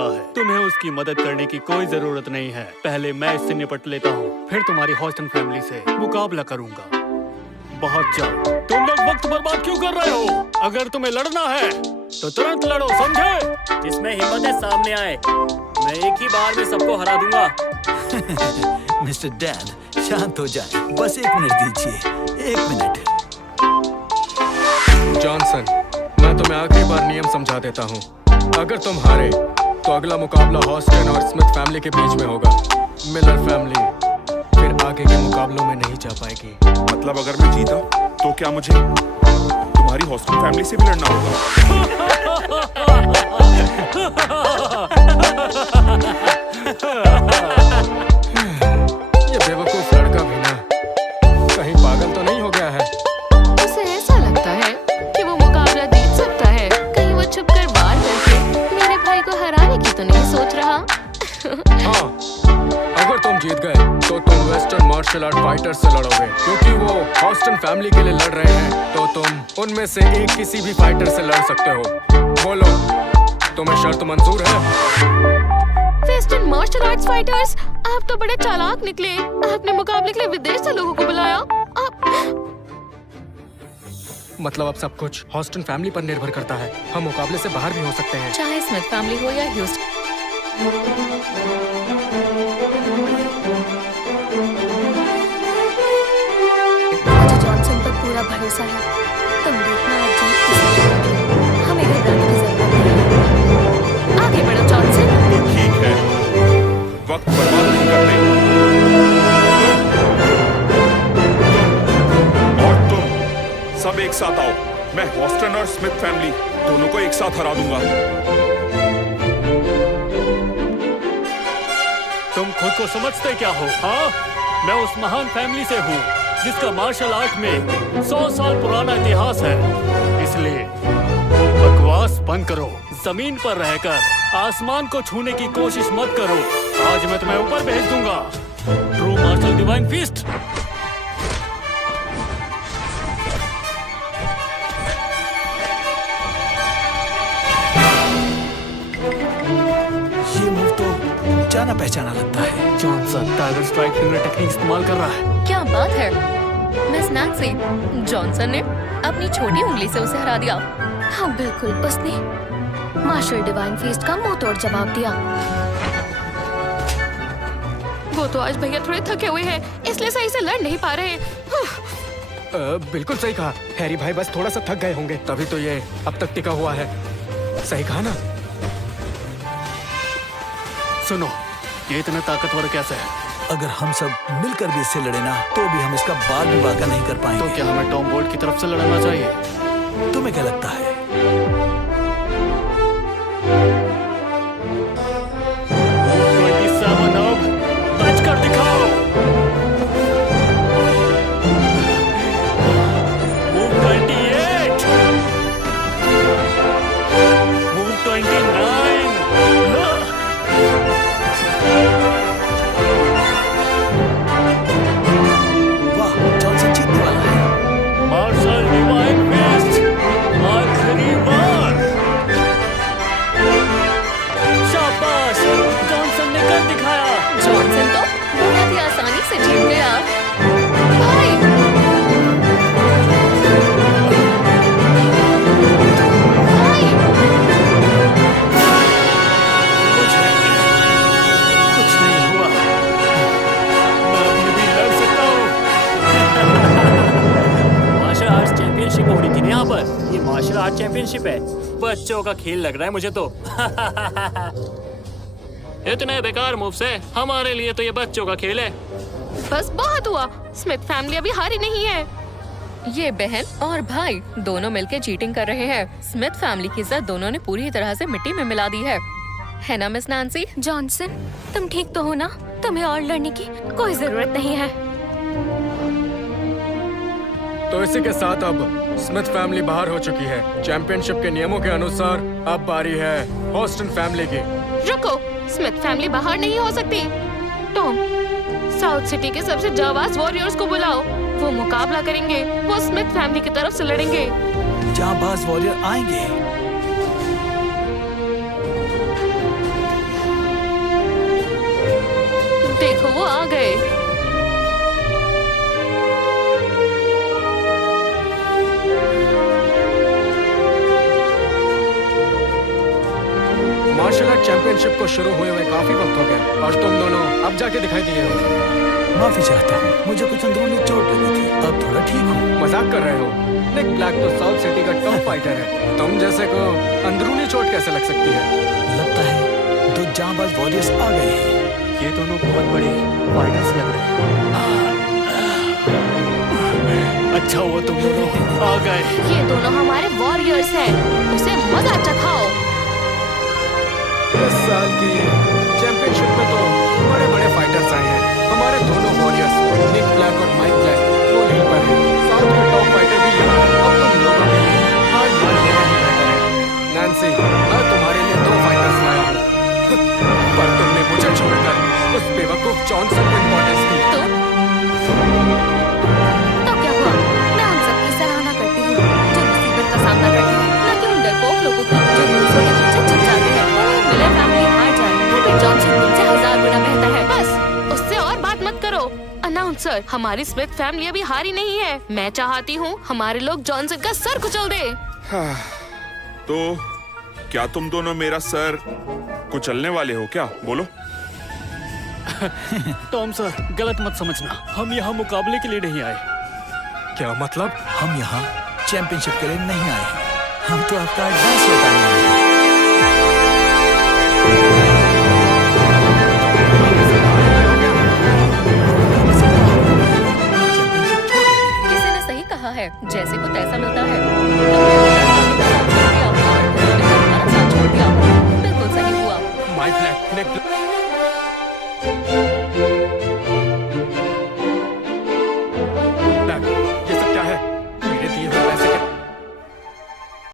रखा है। तुम्हें उसकी मदद करने की कोई जरूरत नहीं है। पहले मैं इससे निपट लेता हूँ, फिर तुम्हारी हॉस्टन फैमिली से मुकाबला करूंगा। बहुत जाओ। तुम लोग वक्त बर्बाद क्यों कर रहे हो? अगर तुम्हें लड़ना है तो तुरंत लड़ो, समझे? जिसमें हिम्मत है सामने आए। मैं एक ही बार में सबको हरा दूंगा। मिस्टर डैन, शांत हो जाए। बस 1 मिनट दीजिए, 1 मिनट। जॉनसन, मैं तुम्हें आखिरी बार नियम समझा देता हूँ। अगर तुम हारे तो अगला मुकाबला हॉस्टन और स्मिथ फैमिली के बीच में होगा। मिलर फैमिली फिर आगे के मुकाबलों में नहीं जा पाएगी। मतलब अगर मैं जीता तो क्या मुझे तुम्हारी हॉस्टन फैमिली से भी लड़ना होगा? ये बेवकूफ लड़का भी ना कहीं पागल तो नहीं हो गया है? उसे ऐसा लगता है कि वो मुकाबला जीत सकता है। कहीं वो छुपकर वार करके मेरे भाई को हराने की तो नहीं सोच रहा। हाँ, अगर तुम जीत गए तो तुम वेस्टर्न मार्शल आर्ट फाइटर से लड़ोगे, क्योंकि वो हॉस्टन फैमिली के लिए लड़ रहे हैं। तो तुम उनमें से एक किसी भी फाइटर से लड़ सकते हो। बोलो, तुम्हें शर्त मंजूर है? वेस्टर्न मार्शल आर्ट्स फाइटर्स, आप तो बड़े चालाक निकले। आपने मुकाबले के लिए विदेश से लोगों को बुलाया। मतलब अब सब कुछ हॉस्टन फैमिली पर निर्भर करता है। हम मुकाबले से बाहर भी हो सकते हैं। चाहे स्मिथ फैमिली हो या ह्यूस्टन। मुझे जॉनसन पर पूरा भरोसा है। तुम देखना, आज जीत किसी की होगी। हमें घबराने की जरूरत नहीं। आगे बढ़ो जॉनसन। तो ठीक है, वक्त बर्बाद नहीं करते। तुम और तुम सब एक साथ आओ। मैं हॉस्टन और स्मिथ फैमिली दोनों को एक साथ हरा दूंगा। तुम खुद को समझते क्या हो? हाँ, मैं उस महान फैमिली से हूँ जिसका मार्शल आर्ट में 100 साल पुराना इतिहास है। इसलिए बकवास बंद करो। जमीन पर रहकर आसमान को छूने की कोशिश मत करो। आज मैं तुम्हें ऊपर भेज दूंगा। True martial divine feast. ये मूव तो जाना पहचाना लगता है। Johnson tiger strike finger technique इस्तेमाल कर रहा है। क्या बात है मिस नैन्सी, जॉनसन ने अपनी छोटी उंगली से उसे हरा दिया। हाँ बिल्कुल, उसने मार्शल डिवाइन फीस्ट का मुंह तोड़ जवाब दिया। वो तो आज भैया थोड़े थके हुए हैं, इसलिए सही से लड़ नहीं पा रहे। बिल्कुल सही कहा हैरी भाई, बस थोड़ा सा थक गए होंगे, तभी तो ये अब तक टिका हुआ है। सही कहा ना? सुनो, ये इतना ताकतवर कैसे है? अगर हम सब मिलकर भी इससे लड़े ना, तो भी हम इसका बाल भी बांका नहीं कर पाएंगे। तो क्या हमें टॉम बोल्ट की तरफ से लड़ना चाहिए? तुम्हें क्या लगता है? चैंपियनशिप है। बच्चों का खेल लग रहा है मुझे तो। इतने बेकार मूव्स है, हमारे लिए तो ये बच्चों का खेल है। बस बहुत हुआ, स्मिथ फैमिली अभी हारी नहीं है। ये बहन और भाई दोनों मिलकर चीटिंग कर रहे हैं। स्मिथ फैमिली की इज्जत दोनों ने पूरी तरह से मिट्टी में मिला दी है ना मिस नैन्सी? जॉनसन, तुम ठीक तो हो ना? तुम्हें और लड़ने की कोई जरूरत नहीं है। तो इसी के साथ अब स्मिथ फैमिली बाहर हो चुकी है। चैंपियनशिप के नियमों के अनुसार अब बारी है हॉस्टन फैमिली की। रुको, स्मिथ फैमिली बाहर नहीं हो सकती। टॉम, साउथ सिटी के सबसे जाबाज वॉरियर्स को बुलाओ। वो मुकाबला करेंगे, वो स्मिथ फैमिली की तरफ से लड़ेंगे। जाबाज वॉरियर आएंगे। मार्शल आर्ट चैंपियनशिप को शुरू हुए हुए काफी वक्त हो गया और तुम दोनों अब जाके दिखाई दिए हो। माफी चाहता हूँ, मुझे कुछ अंदरूनी चोट लगी थी, अब थोड़ा ठीक हूँ। मजाक कर रहे हो? निक ब्लैक तो साउथ सिटी का टॉप फाइटर है, तुम जैसे को अंदरूनी चोट कैसे लग सकती है? लगता है दो जांबाज वॉरियर्स आ गए हैं। ये दोनों बहुत बड़े फाइटर्स लग रहे हैं। अच्छा हुआ तुम दोनों आ गए। ये दोनों हमारे वॉरियर्स हैं, उसे मजा चखाओ। इस साल की चैंपियनशिप में तो बड़े बड़े फाइटर्स आए हैं। हमारे दोनों वॉरियर्स निक ब्लैक और माइक ब्लैक वो यहीं पर हैं। साउथ के टॉप फाइटर भी यहाँ हैं। अब तुम लोगों के लिए हार मान लेना ही बेहतर है। नैन्सी, मैं तुम्हारे लिए 2 फाइटर्स लाया हूँ पर तुमने मुझे छोड़कर उस बेवकूफ जॉनसन को इम्पोर्टेंस दी। तो क्या हुआ? मैं उन सबकी सराहना करती हूँ जो मुसीबत का सामना करते हैं, न कि उन डरपोक लोगों की जो दूसरों के पीछे छुप जाते हैं। मिलर फैमिली हार जाए तो जॉनसन तुमसे 1000 गुना बेहतर है। बस उससे और बात मत करो। अनाउंसर, हमारी स्मिथ फैमिली अभी हारी नहीं है। मैं चाहती हूँ हमारे लोग जॉनसन का सर कुचल दे। तो क्या तुम दोनों मेरा सर कुचलने वाले हो क्या? बोलो। टॉम सर, गलत मत समझना, हम यहाँ मुकाबले के लिए नहीं आए। क्या मतलब? हम यहाँ चैंपियनशिप के लिए नहीं आए हैं, हम तो आपका डांस बताने आए हैं। किसी ने सही कहा है, जैसे को तैसा मिलता है। हमारा साथ छोड़ दिया, बिल्कुल सही हुआ। माइक ब्लैक, निक